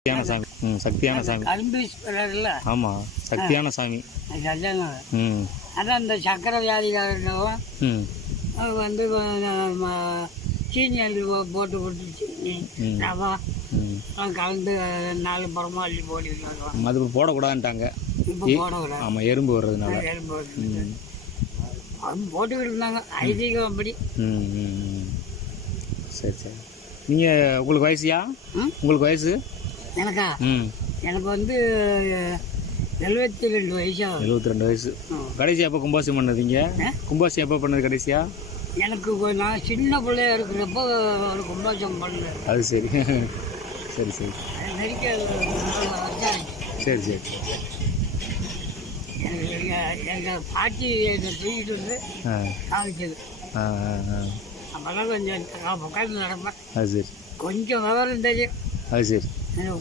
சக்தியான சாமி. சக்தியான சாமி. கரும்பீஸ்வரர்ல. ஆமாம், சக்தியான சாமி. அதுதான் அதான் இந்த சக்கரை வியாதிக்காரங்களும் வந்து சீனி அள்ளி போட்டு சீனி ரவா கலந்து 4 புறமா அள்ளி போட்டு வருவாங்க. அது போடக்கூடாதுன்ட்டாங்க. இப்போ போடக்கூடாது. ஆமாம், எறும்பு வர்றதுனால. எறும்பு அது போட்டுக்கிட்டு இருந்தாங்க, ஐதீகம் அப்படி. சரி சரி. நீங்கள் உங்களுக்கு வயசுயா? உங்களுக்கு வயசு? எனக்கா? எனக்கு வந்து 72 வயசு. 72 வயசு. கடைசியாக எப்போ கும்பாசியம் பண்ணதுங்க? கும்பாசியம் எப்போ பண்ணது கடைசியா? எனக்கு நான் சின்ன பிள்ளையா இருக்கிறப்போ ஒரு கும்பாசியம் பண்ணேன். அது சரி. சரி சரி சரி சரி. எங்கள் பாட்டி என்னை தூக்கிட்டு வந்து காமிச்சது. அப்போல்லாம் கொஞ்சம் உட்காந்து நடப்பேன். அது சரி. கொஞ்சம் விவரம் தெரியும். அது சரி. எனக்கு